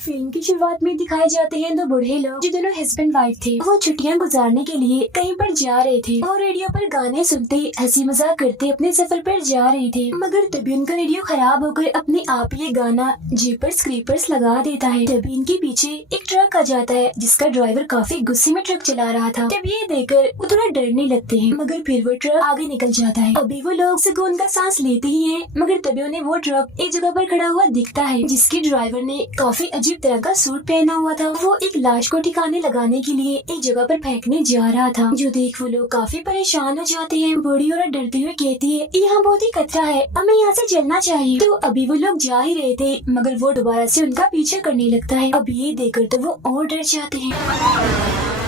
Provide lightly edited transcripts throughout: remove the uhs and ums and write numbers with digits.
Film की शुरुआत में दिखाए जाते हैं दो बूढ़े लोग जो दोनों हस्बैंड वाइफ थे। वो छुट्टियां गुजारने के लिए कहीं पर जा रहे थे और रेडियो पर गाने सुनते हंसी मजाक करते अपने सफर पर जा रहे थे, मगर तभी उनका रेडियो खराब होकर अपने आप ये गाना जीपर्स क्रीपर्स लगा देता है। तभी इनके पीछे एक ट्रक आ जाता है जिसका ड्राइवर काफी गुस्से में ट्रक चला रहा था। तब ये देखकर वो थोड़ा डरने लगते हैं, मगर फिर वो ट्रक आगे निकल जाता है। अभी वो लोग सुकून का सांस लेते ही हैं, मगर तभी उन्हें वो ट्रक एक जगह पर खड़ा हुआ दिखता है जिसके ड्राइवर ने काफी अजीब तरह का सूट पहना हुआ था। वो एक लाश को ठिकाने लगाने के लिए एक जगह पर फेंकने जा रहा था, जो देख वो लोग काफी परेशान हो जाते हैं। बूढ़ी औरत डरते हुए कहती है यहाँ बहुत ही खतरा है, हमें यहाँ से चलना चाहिए। तो अभी वो लोग जा ही रहे थे, मगर वो दोबारा से उनका पीछा करने लगता है। अब ये देखकर तो वो और डर जाते हैं।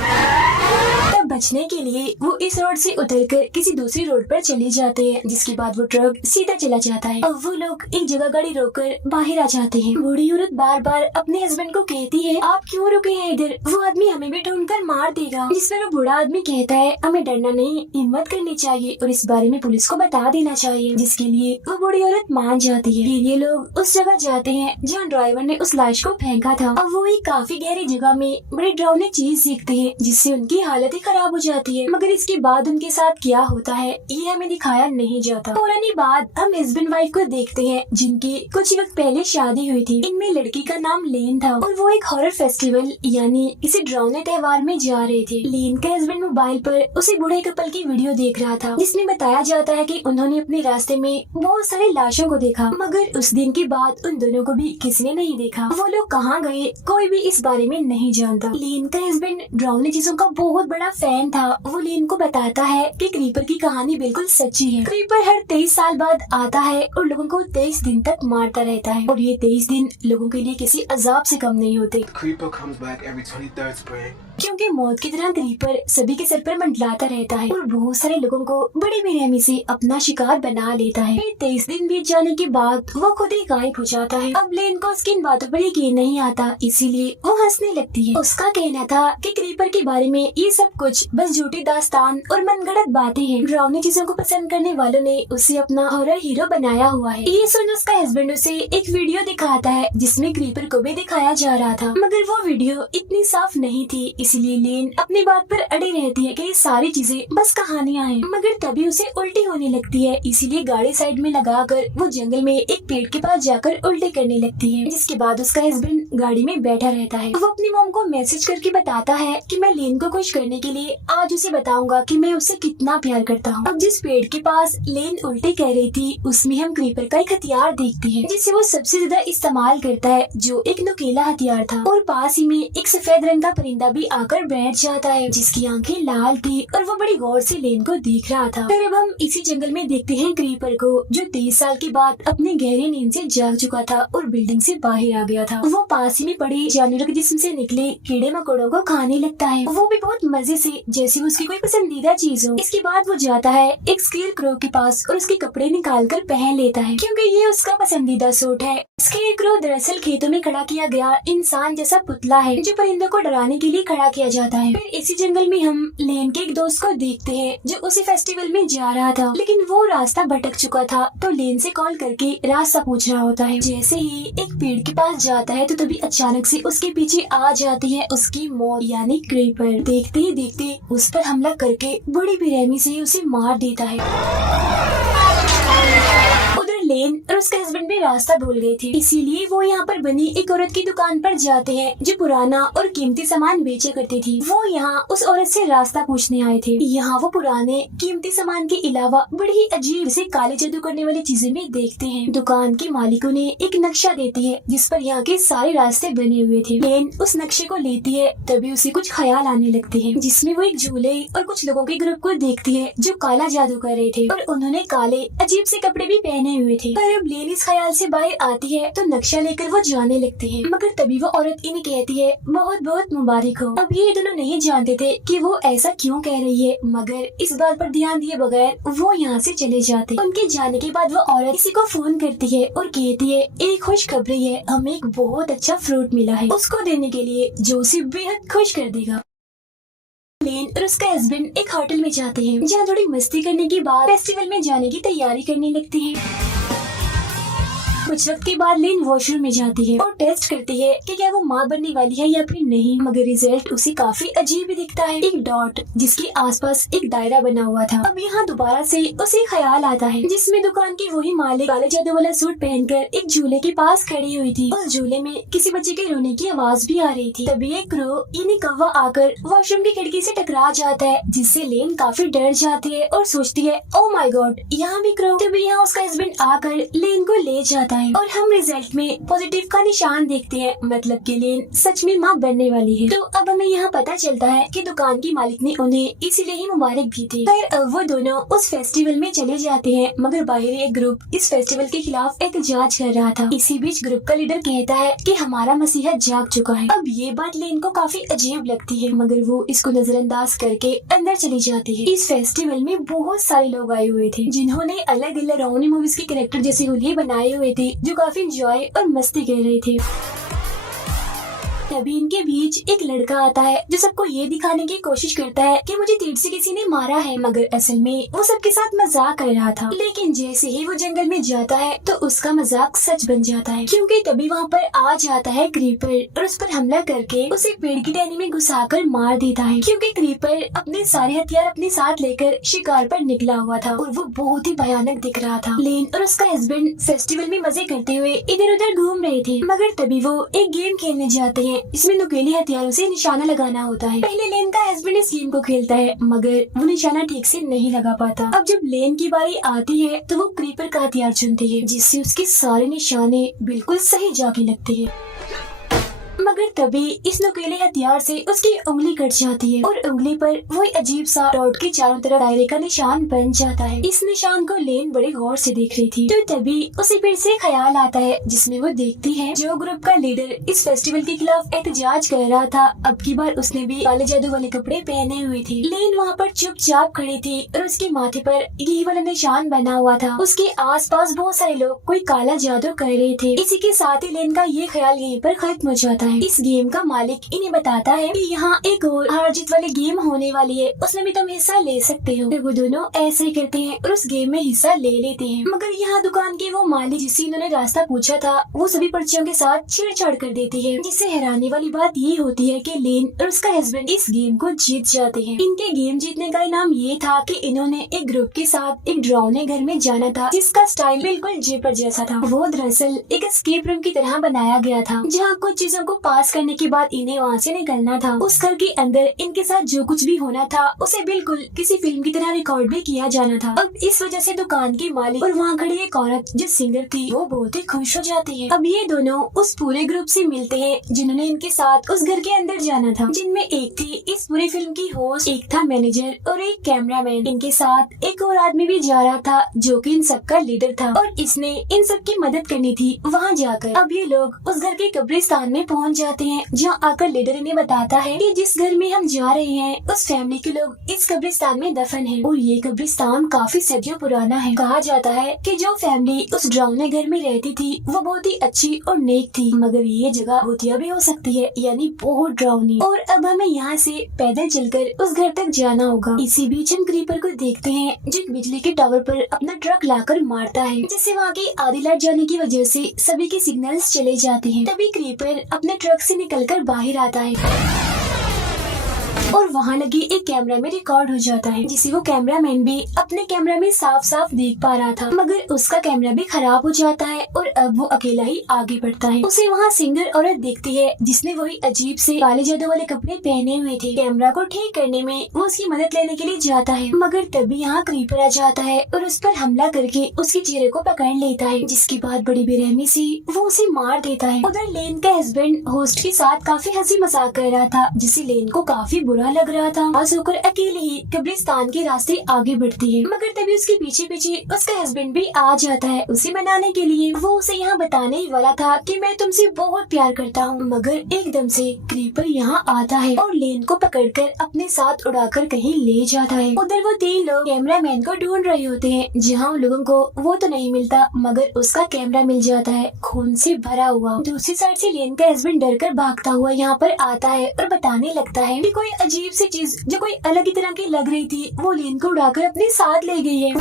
तब बचने के लिए वो इस रोड से उतरकर किसी दूसरी रोड पर चले जाते हैं, जिसके बाद वो ट्रक सीधा चला जाता है। अब वो लोग एक जगह गाड़ी रोककर बाहर आ जाते हैं। बूढ़ी औरत बार बार अपने हस्बैंड को कहती है आप क्यों रुके हैं इधर, वो आदमी हमें भी ढूंढकर मार देगा। जिस पर वो बूढ़ा आदमी कहता है हमें डरना नहीं, हिम्मत करनी चाहिए और इस बारे में पुलिस को बता देना चाहिए, जिसके लिए वो बूढ़ी औरत मान जाती है। फिर ये लोग उस जगह जाते हैं जहाँ ड्राइवर ने उस लाश को फेंका था। अब वो एक काफी गहरी जगह में बड़ी डरावनी चीज देखते हैं जिससे उनकी हालत ही खराब हो जाती है, मगर इसके बाद उनके साथ क्या होता है ये हमें दिखाया नहीं जाता। फौरन ही बाद हम हस्बैंड वाइफ को देखते हैं जिनकी कुछ वक्त पहले शादी हुई थी। इनमें लड़की का नाम लेन था और वो एक हॉरर फेस्टिवल यानी किसी डरावने त्योहार में जा रहे थे। लेन का हस्बैंड मोबाइल पर उसी बूढ़े कपल की वीडियो देख रहा था जिसमें बताया जाता है कि उन्होंने अपने रास्ते में बहुत सारी लाशों को देखा, मगर उस दिन के बाद उन दोनों को भी किसी ने नहीं देखा। वो लोग कहाँ गए कोई भी इस बारे में नहीं जानता। लेन का हस्बैंड डरावनी चीजों का बहुत बड़ा फैन था। वो लेन को बताता है कि क्रीपर की कहानी बिल्कुल सच्ची है। क्रीपर हर 23 साल बाद आता है और लोगों को 23 दिन तक मारता रहता है, और ये 23 दिन लोगों के लिए किसी अजाब से कम नहीं होते। Creeper comes back every 23rd spring. क्योंकि मौत की तरह क्रीपर सभी के सर पर मंडलाता रहता है और बहुत सारे लोगों को बड़ी बेरहमी से अपना शिकार बना लेता है। फिर 23 दिन बीत जाने के बाद वो खुद ही गायब हो जाता है। अब लेन को उसकी इन बातों पर यकीन नहीं आता, इसीलिए वो हंसने लगती है। उसका कहना था कि क्रीपर के बारे में ये सब कुछ बस झूठी दास्तान और मनगढ़ंत बातें हैं। डरावनी चीजों को पसंद करने वालों ने उसे अपना हॉरर हीरो बनाया हुआ है। ये सुन उसका हस्बैंड उसे एक वीडियो दिखाता है जिसमें क्रीपर को भी दिखाया जा रहा था, मगर वो वीडियो इतनी साफ नहीं थी, इसलिए लेन अपनी बात पर अड़ी रहती है कि ये सारी चीजें बस कहानियां हैं। मगर तभी उसे उल्टी होने लगती है, इसीलिए गाड़ी साइड में लगाकर वो जंगल में एक पेड़ के पास जाकर उल्टी करने लगती है। जिसके बाद उसका हस्बैंड गाड़ी में बैठा रहता है। वो अपनी मॉम को मैसेज करके बताता है कि मैं लेन को खुश करने के लिए आज उसे बताऊंगा कि मैं उससे कितना प्यार करता हूँ। अब जिस पेड़ के पास लेन उल्टी कह रही थी उसमें हम क्रीपर का एक हथियार देखते हैं जिसे वो सबसे ज्यादा इस्तेमाल करता है, जो एक नुकीला हथियार था। और पास ही में एक सफेद रंग का परिंदा भी आकर बैठ जाता है जिसकी आंखें लाल थी और वो बड़ी गौर से लेन को देख रहा था। फिर अब हम इसी जंगल में देखते हैं क्रीपर को, जो 23 साल के बाद अपनी गहरी नींद से जाग चुका था और बिल्डिंग से बाहर आ गया था। वो पास ही में पड़े जानवरों के जिस्म से निकले कीड़े मकोड़ों को खाने लगता है, वो भी बहुत मजे से जैसे उसकी कोई पसंदीदा चीज हो। इसके बाद वो जाता है एक स्केयर क्रो के पास और उसके कपड़े निकाल कर पहन लेता है क्योंकि ये उसका पसंदीदा सूट है। स्केयर क्रो दरअसल खेतों में खड़ा किया गया इंसान जैसा पुतला है जो परिंदों को डराने के लिए खड़ा किया जाता है। फिर इसी जंगल में हम लेन के एक दोस्त को देखते हैं जो उसी फेस्टिवल में जा रहा था, लेकिन वो रास्ता भटक चुका था तो लेन से कॉल करके रास्ता पूछ रहा होता है। जैसे ही एक पेड़ के पास जाता है तो तभी अचानक से उसके पीछे आ जाती है उसकी मौत यानी क्रीपर। देखते ही देखते उस पर हमला करके बड़ी बेरहमी से उसे मार देता है। उधर लेन और उसके हस्बैंड भी रास्ता भूल गए थे, इसीलिए वो यहाँ पर बनी एक औरत की दुकान पर जाते हैं जो पुराना और कीमती सामान बेचा करती थी। वो यहाँ उस औरत से रास्ता पूछने आए थे। यहाँ वो पुराने कीमती सामान के अलावा बड़ी ही अजीब से काले जादू करने वाली चीजें भी देखते हैं। दुकान के मालिकों ने एक नक्शा देती है जिस पर यहाँ के सारे रास्ते बने हुए थे। लेन उस नक्शे को लेती है, तभी उसे कुछ ख्याल आने लगते हैं जिसमें वो एक झूले और कुछ लोगों के ग्रुप को देखती है जो काला जादू कर रहे थे और उन्होंने काले अजीब से कपड़े भी पहने हुए थे। पर अब लेन इस ख्याल से बाहर आती है तो नक्शा लेकर वो जाने लगते हैं, मगर तभी वो औरत इन्हें कहती है बहुत बहुत मुबारक हो। अब ये दोनों नहीं जानते थे कि वो ऐसा क्यों कह रही है, मगर इस बात पर ध्यान दिए बगैर वो यहाँ से चले जाते। उनके जाने के बाद वो औरत किसी को फोन करती है और कहती है एक खुशखबरी है, हमें एक बहुत अच्छा फ्रूट मिला है उसको देने के लिए जो उसे बेहद खुश कर देगा। लेन और उसका हस्बैंड एक होटल में जाते हैं जहाँ थोड़ी मस्ती करने के बाद फेस्टिवल में जाने की तैयारी करने लगते हैं। कुछ वक्त के बाद लेन वॉशरूम में जाती है और टेस्ट करती है कि क्या वो माँ बनने वाली है या फिर नहीं, मगर रिजल्ट उसे काफी अजीब ही दिखता है। एक डॉट जिसके आसपास एक दायरा बना हुआ था। अब यहाँ दोबारा से उसे ख्याल आता है जिसमें दुकान की वही मालिक काले जादू वाला सूट पहनकर एक झूले के पास खड़ी हुई थी। उस झूले में किसी बच्चे के रोने की आवाज भी आ रही थी। तभी एक क्रो यानी कौवा आकर वॉशरूम की खिड़की से टकरा जाता है, जिससे लेन काफी डर जाती है और सोचती है ओ माय गॉड यहाँ भी क्रो। तभी यहाँ उसका हस्बैंड आकर लेन को ले जाता है और हम रिजल्ट में पॉजिटिव का निशान देखते हैं, मतलब कि लेन सच में माँ बनने वाली है। तो अब हमें यहाँ पता चलता है कि दुकान की मालिक ने उन्हें इसीलिए ही मुबारक दी थी। फिर अब वो दोनों उस फेस्टिवल में चले जाते हैं, मगर बाहर एक ग्रुप इस फेस्टिवल के खिलाफ एहतजाज कर रहा था। इसी बीच ग्रुप का लीडर कहता है कि हमारा मसीहा जाग चुका है। अब ये बात लेन को काफी अजीब लगती है, मगर वो इसको नजरअंदाज करके अंदर चली जाती है। इस फेस्टिवल में बहुत सारे लोग आए हुए थे जिन्होंने अलग अलग रोनी मूवीज के कैरेक्टर जैसे होली बनाए हुए थे, जो काफी एंजॉय और मस्ती कर रहे थे। तभी इनके बीच एक लड़का आता है जो सबको ये दिखाने की कोशिश करता है कि मुझे तीर से किसी ने मारा है, मगर असल में वो सबके साथ मजाक कर रहा था। लेकिन जैसे ही वो जंगल में जाता है तो उसका मजाक सच बन जाता है, क्योंकि तभी वहाँ पर आ जाता है क्रीपर और उस पर हमला करके उसे पेड़ की टहनी में घुसाकर मार देता है, क्योंकि क्रीपर अपने सारे हथियार अपने साथ लेकर शिकार पर निकला हुआ था और वो बहुत ही भयानक दिख रहा था। लेन और उसका हस्बैंड फेस्टिवल में मजे करते हुए इधर उधर घूम रहे थे, मगर तभी वो एक गेम खेलने जाते हैं। इसमें नुकीले हथियारों से निशाना लगाना होता है। पहले लेन का हस्बैंड इस गेम को खेलता है, मगर वो निशाना ठीक से नहीं लगा पाता। अब जब लेन की बारी आती है तो वो क्रीपर का हथियार चुनती है, जिससे उसके सारे निशाने बिल्कुल सही जाके लगते हैं। मगर तभी इस नुकीले हथियार से उसकी उंगली कट जाती है और उंगली पर वही अजीब सा डॉट के चारों तरफ दायरे का निशान बन जाता है। इस निशान को लेन बड़े गौर से देख रही थी, तो तभी उसे फिर से ख्याल आता है, जिसमें वो देखती है जो ग्रुप का लीडर इस फेस्टिवल के खिलाफ एहतजाज कर रहा था, अब की बार उसने भी काले जादू वाले कपड़े पहने हुए थे। लेन वहाँ पर चुपचाप खड़ी थी और उसके माथे पर यही वाला निशान बना हुआ था। उसके आसपास बहुत सारे लोग कोई काला जादू कर रहे थे। इसी के साथ ही लेन का ये ख्याल यहीं पर खत्म हो जाता है। इस गेम का मालिक इन्हें बताता है कि यहाँ एक और हार जीत वाली गेम होने वाली है, उसमें भी तुम हिस्सा ले सकते हो। फिर वो दोनों ऐसे ही करते हैं और उस गेम में हिस्सा ले लेते हैं, मगर यहाँ दुकान के वो मालिक जिससे इन्होंने रास्ता पूछा था वो सभी पर्चियों के साथ छेड़छाड़ कर देती है। जिससे हैरानी वाली बात ये होती है कि लेन और उसका हस्बैंड इस गेम को जीत जाते हैं। इनके गेम जीतने का इनाम ये था कि इन्होंने एक ग्रुप के साथ एक डरावने घर में जाना था, जिसका स्टाइल बिल्कुल जेपर जैसा था। वो दरअसल एक एस्केप रूम की तरह बनाया गया था, जहाँ कुछ चीजों को पास करने के बाद इन्हें वहाँ से निकलना था। उस घर के अंदर इनके साथ जो कुछ भी होना था उसे बिल्कुल किसी फिल्म की तरह रिकॉर्ड भी किया जाना था। अब इस वजह से दुकान की मालिक और वहाँ खड़ी एक औरत जो सिंगर थी वो बहुत ही खुश हो जाती है। अब ये दोनों उस पूरे ग्रुप से मिलते हैं जिन्होंने इनके साथ उस घर के अंदर जाना था, जिनमें एक थी इस पूरी फिल्म की होस्ट, एक था मैनेजर और एक कैमरामैन। इनके साथ एक और आदमी भी जा रहा था जो कि इन सबका लीडर था और इसने इन सब की मदद करनी थी वहाँ जाकर। अब ये लोग उस घर के कब्रिस्तान में पहुँच जाते हैं, जहाँ आकर लीडर इन्हें बताता है कि जिस घर में हम जा रहे हैं उस फैमिली के लोग इस कब्रिस्तान में दफन हैं और ये कब्रिस्तान काफी सदियों पुराना है। कहा जाता है कि जो फैमिली उस डरावने घर में रहती थी वो बहुत ही अच्छी और नेक थी, मगर ये जगह भूतिया भी हो सकती है, यानी बहुत डरावनी। और अब हमें यहाँ से पैदल चलकर उस घर तक जाना होगा। इसी बीच हम क्रीपर को देखते हैं जो एक बिजली के टावर पर अपना ट्रक लाकर मारता है, जिससे वहाँ की आधी लाइट जाने की वजह से सभी के सिग्नल्स चले जाते हैं। तभी क्रीपर अपने ट्रक से निकलकर बाहर आता है और वहाँ लगी एक कैमरा में रिकॉर्ड हो जाता है, जिसे वो कैमरामैन भी अपने कैमरा में साफ साफ देख पा रहा था, मगर उसका कैमरा भी खराब हो जाता है और अब वो अकेला ही आगे बढ़ता है। उसे वहाँ सिंगर औरत दिखती है जिसने वही अजीब से काले जादू वाले कपड़े पहने हुए थे। कैमरा को ठीक करने में वो उसकी मदद लेने के लिए जाता है, मगर तभी यहाँ क्रीपर आ जाता है और उस पर हमला करके उसके चेहरे को पकड़ लेता है, जिसके बाद बड़ी बेरहमी से वो उसे मार देता है। उधर लेन का हस्बैंड होस्ट के साथ काफी हंसी मजाक कर रहा था, जिससे लेन को काफी बुरा लग रहा था। पास होकर अकेले ही कब्रिस्तान के रास्ते आगे बढ़ती है, मगर तभी उसके पीछे पीछे उसका हस्बैंड भी आ जाता है उसे मनाने के लिए। वो उसे यहाँ बताने ही वाला था कि मैं तुमसे बहुत प्यार करता हूँ, मगर एकदम से क्रीपर यहाँ आता है और लेन को पकड़कर अपने साथ उड़ाकर कहीं ले जाता है। उधर वो तीन लोग कैमरामैन को ढूंढ रहे होते हैं, जहाँ उन लोगों को वो तो नहीं मिलता मगर उसका कैमरा मिल जाता है खून से भरा हुआ। दूसरी साइड से लेन का हस्बैंड डर कर भागता हुआ यहाँ पर आता है और बताने लगता है कि कोई अजीब सी चीज जो कोई अलग ही तरह की लग रही थी वो लेन को उड़ाकर अपने साथ ले गई है।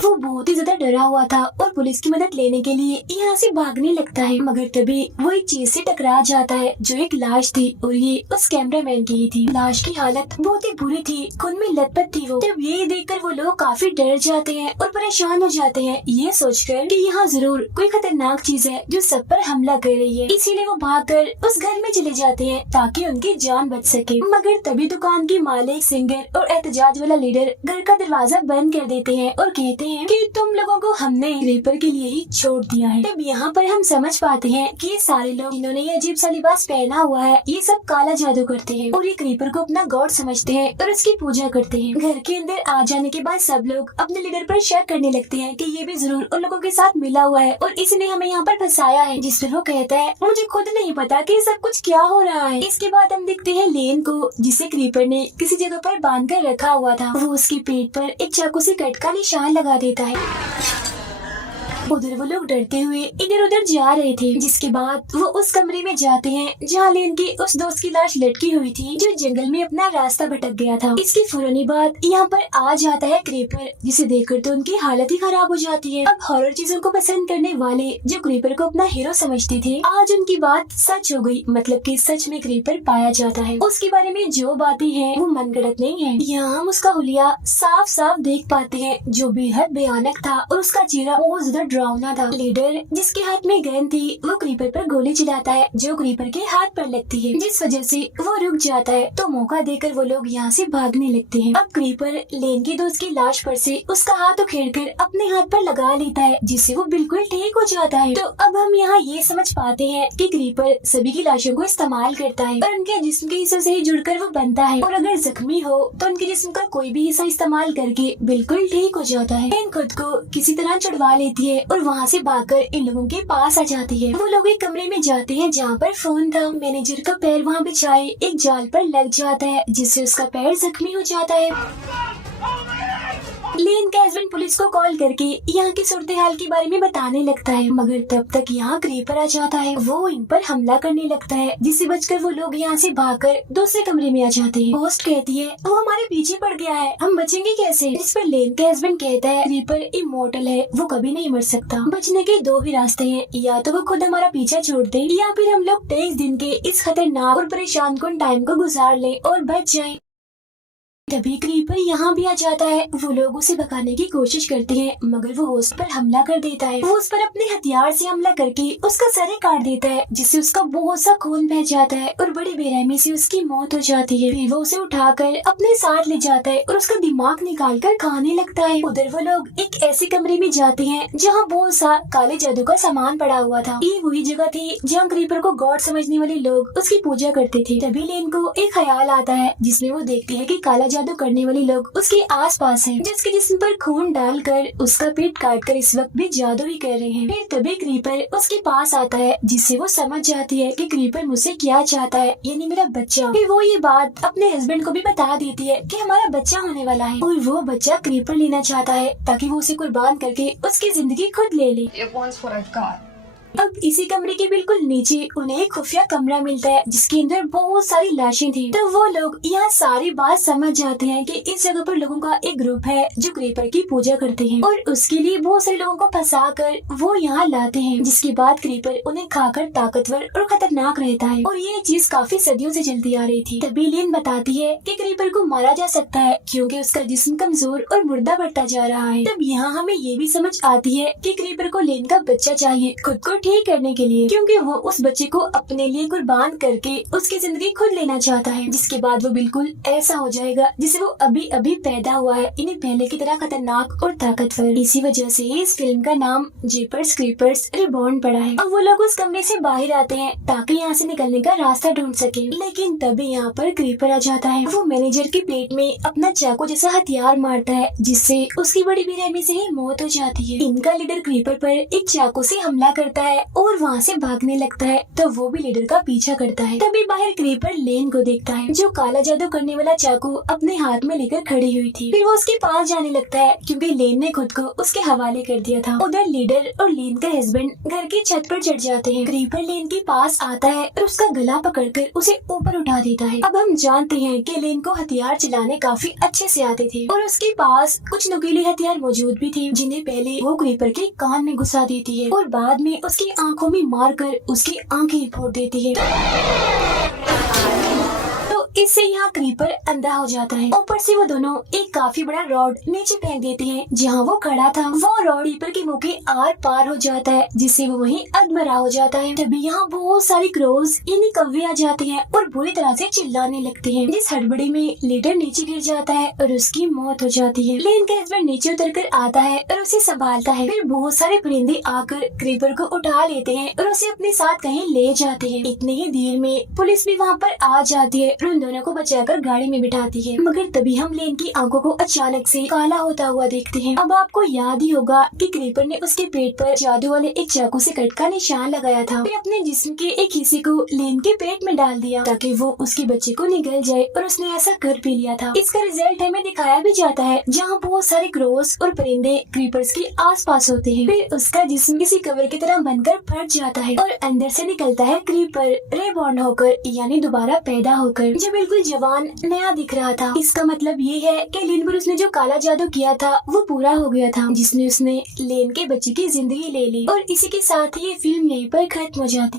वो बहुत ही ज्यादा डरा हुआ था और पुलिस की मदद लेने के लिए यहाँ से भागने लगता है, मगर तभी वो एक चीज से टकरा जाता है जो एक लाश थी और ये उस कैमरामैन की ही थी। लाश की हालत बहुत ही बुरी थी, खून में लथपथ थी वो। तब ये देखकर वो लोग काफी डर जाते हैं और परेशान हो जाते हैं, ये सोचकर कि यहाँ जरूर कोई खतरनाक चीज है जो सब पर हमला कर रही है। इसीलिए वो भागकर उस घर में चले जाते हैं ताकि उनकी जान बच सके। मगर तभी दुकान की मालिक, सिंगर और एहतजाज वाला लीडर घर का दरवाजा बंद कर देते हैं और कहते हैं कि तुम लोगों को हमने क्रीपर के लिए ही छोड़ दिया है। तब यहाँ पर हम समझ पाते हैं कि ये सारे लोग जिन्होंने ये अजीब सा लिबास पहना हुआ है ये सब काला जादू करते हैं और ये क्रीपर को अपना गॉड समझते हैं और उसकी पूजा करते हैं। घर के अंदर आ जाने के बाद सब लोग अपने लीडर पर शक करने लगते हैं कि ये भी जरूर उन लोगों के साथ मिला हुआ है और इसने हमें यहाँ पर फंसाया है, जिस पर वो कहता है मुझे खुद नहीं पता कि सब कुछ क्या हो रहा है। इसके बाद हम देखते हैं लेन को, जिसे क्रीपर ने किसी जगह पर बांध कर रखा हुआ था। वो उसकी पेट पर एक चाकू से कट का निशान लगा देता है। उधर वो लोग डरते हुए इधर उधर जा रहे थे, जिसके बाद वो उस कमरे में जाते हैं जहाँ लेन की उस दोस्त की लाश लटकी हुई थी जो जंगल में अपना रास्ता भटक गया था। इसके फौरन बाद यहाँ पर आ जाता है क्रीपर, जिसे देखकर तो उनकी हालत ही खराब हो जाती है। अब हॉरर चीजों को पसंद करने वाले जो क्रीपर को अपना हीरो समझते थे, आज उनकी बात सच हो गई, मतलब कि सच में क्रीपर पाया जाता है। उसके बारे में जो बातें हैं वो मनगढ़ंत नहीं है। यहाँ हम उसका हुलिया साफ साफ देख पाते हैं जो बेहद भयानक था और उसका चेहरा बहुत ज्यादा डरावना था। लीडर जिसके हाथ में गन थी वो क्रीपर पर गोली चलाता है जो क्रीपर के हाथ पर लगती है, जिस वजह से वो रुक जाता है। तो मौका देकर वो लोग यहाँ से भागने लगते हैं। अब क्रीपर लेन की दोस्त की लाश पर से उसका हाथ उखेड़कर अपने हाथ पर लगा लेता है, जिससे वो बिल्कुल ठीक हो जाता है। तो अब हम यहाँ ये समझ पाते हैं कि क्रीपर सभी की लाशों को इस्तेमाल करता है और उनके जिस्म के हिस्सों से ही जुड़कर वो बनता है, और अगर जख्मी हो तो उनके जिस्म का कोई भी हिस्सा इस्तेमाल करके बिल्कुल ठीक हो जाता है। लेन खुद को किसी तरह छुड़वा लेती है और वहाँ से भागकर इन लोगों के पास आ जाती है। वो लोग एक कमरे में जाते हैं जहाँ पर फोन था। मैनेजर का पैर वहाँ बिछाए एक जाल पर लग जाता है, जिससे उसका पैर जख्मी हो जाता है। लेन का हस्बैंड पुलिस को कॉल करके यहाँ की सूरत हाल के बारे में बताने लगता है, मगर तब तक यहाँ क्रीपर आ जाता है। वो इन पर हमला करने लगता है, जिससे बचकर वो लोग यहाँ से भागकर दूसरे कमरे में आ जाते हैं। होस्ट कहती है वो हमारे पीछे पड़ गया है, हम बचेंगे कैसे? इस पर लेन का हस्बैंड कहता है क्रीपर इमोर्टल है, वो कभी नहीं मर सकता। बचने के दो ही रास्ते हैं, या तो वो खुद हमारा पीछा छोड़ दे या फिर हम लोग 23 दिन के इस खतरनाक और परेशान कुन टाइम को गुजार ले और बच जाए। तभी क्रीपर यहाँ भी आ जाता है। वो लोग उसे भगाने की कोशिश करते हैं, मगर वो होस्ट पर हमला कर देता है। वो उस पर अपने हथियार से हमला करके उसका सर काट देता है, जिससे उसका बहुत सा खून बह जाता है और बड़ी बेरहमी से उसकी मौत हो जाती है। फिर वो उसे उठाकर अपने साथ ले जाता है और उसका दिमाग निकाल कर खाने लगता है। उधर वो लोग एक ऐसे कमरे में जाते हैं जहाँ बहुत सा काले जादू का सामान पड़ा हुआ था। ये वही जगह थी जहाँ क्रीपर को गॉड समझने वाले लोग उसकी पूजा करते थे। तभी लेन को एक ख्याल आता है, जिसमें वो देखती है कि काला जादू करने वाले लोग उसके आसपास हैं, जिसके जिस्म पर खून डालकर उसका पेट काटकर इस वक्त भी जादू ही कर रहे हैं। फिर तभी क्रीपर उसके पास आता है, जिससे वो समझ जाती है कि क्रीपर मुझसे क्या चाहता है, यानी मेरा बच्चा। फिर वो ये बात अपने हस्बैंड को भी बता देती है कि हमारा बच्चा होने वाला है और वो बच्चा क्रीपर लेना चाहता है ताकि वो उसे कुर्बान करके उसकी जिंदगी खुद ले ले। It wants what I've got. अब इसी कमरे के बिल्कुल नीचे उन्हें एक खुफिया कमरा मिलता है, जिसके अंदर बहुत सारी लाशें थी। तो वो लोग यहाँ सारी बात समझ जाते हैं कि इस जगह पर लोगों का एक ग्रुप है जो क्रीपर की पूजा करते हैं और उसके लिए बहुत सारे लोगों को फंसा कर वो यहाँ लाते हैं, जिसके बाद क्रीपर उन्हें खाकर ताकतवर और खतरनाक रहता है। और ये चीज काफी सदियों से चलती आ रही थी। तभी लेन बताती है कि क्रीपर को मारा जा सकता है क्योंकि उसका जिस्म कमजोर और मुर्दा बढ़ता जा रहा है। तब यहाँ हमें ये भी समझ आती है कि क्रीपर को लेन का बच्चा चाहिए खुद को ठीक करने के लिए, क्योंकि वो उस बच्चे को अपने लिए कुर्बान करके उसकी जिंदगी खुद लेना चाहता है, जिसके बाद वो बिल्कुल ऐसा हो जाएगा जिसे वो अभी अभी पैदा हुआ है, इन्हें पहले की तरह खतरनाक और ताकतवर। इसी वजह से इस फिल्म का नाम जेपर्स क्रीपर्स रिबॉर्न पड़ा है। अब वो लोग उस कमरे से बाहर आते हैं ताकि यहाँ से निकलने का रास्ता ढूंढ सके, लेकिन तभी यहाँ पर क्रीपर आ जाता है। वो मैनेजर के पेट में अपना चाकू जैसा हथियार मारता है, जिससे उसकी बड़ी बेरहमी से ही मौत हो जाती है। इनका लीडर क्रीपर पर एक चाकू से हमला करता है है और वहाँ से भागने लगता है तो वो भी लीडर का पीछा करता है। तभी बाहर क्रीपर लेन को देखता है जो काला जादू करने वाला चाकू अपने हाथ में लेकर खड़ी हुई थी। फिर वो उसके पास जाने लगता है क्योंकि लेन ने खुद को उसके हवाले कर दिया था। उधर लीडर और लेन का हस्बैंड घर की छत पर चढ़ जाते हैं। क्रीपर लेन के पास आता है और उसका गला पकड़कर उसे ऊपर उठा देता है। अब हम जानते हैं कि लेन को हथियार चलाने काफी अच्छे से आते थे और उसके पास कुछ नुकीले हथियार मौजूद भी थे जिन्हें पहले वो क्रीपर के कान में घुसा देती है और बाद में उसकी आंखों में मारकर उसकी आंखें फोड़ देती है। इससे यहाँ क्रीपर अंधा हो जाता है। ऊपर से वो दोनों एक काफी बड़ा रॉड नीचे फेंक देते हैं जहाँ वो खड़ा था। वो रॉड क्रीपर के मुंह के आर पार हो जाता है जिससे वो वहीं अधमरा हो जाता है। तभी यहाँ बहुत सारी क्रोज यानी कौवे आ जाते हैं और बुरी तरह से चिल्लाने लगते हैं। जिस हड़बड़ी में लीडर नीचे गिर जाता है और उसकी मौत हो जाती है। लेन का हस्बैंड नीचे उतर कर आता है और उसे संभालता है। फिर बहुत सारे परिंदे आकर क्रीपर को उठा लेते हैं और उसे अपने साथ कहीं ले जाते हैं। इतने ही देर में पुलिस भी वहाँ पर आ जाती है और दोनों को बचाकर गाड़ी में बिठाती है। मगर तभी हम लेन की आंखों को अचानक से काला होता हुआ देखते हैं। अब आपको याद ही होगा कि क्रीपर ने उसके पेट पर जादू वाले एक चाकू से कट का निशान लगाया था। फिर अपने जिस्म के एक हिस्से को लेन के पेट में डाल दिया ताकि वो उसके बच्चे को निगल जाए और उसने ऐसा कर भी लिया था। इसका रिजल्ट हमें दिखाया भी जाता है जहाँ बहुत सारे क्रोस और परिंदे क्रीपर्स के आसपास होते हैं। फिर उसका जिस्म किसी कवर की तरह बनकर फट जाता है और अंदर से निकलता है क्रीपर रेबॉर्न होकर यानी दोबारा पैदा होकर, जो बिल्कुल जवान नया दिख रहा था। इसका मतलब ये है कि लेन पर उसने जो काला जादू किया था वो पूरा हो गया था जिसने उसने लेन के बच्चे की जिंदगी ले ली। और इसी के साथ ही ये फिल्म यहीं पर खत्म हो जाती।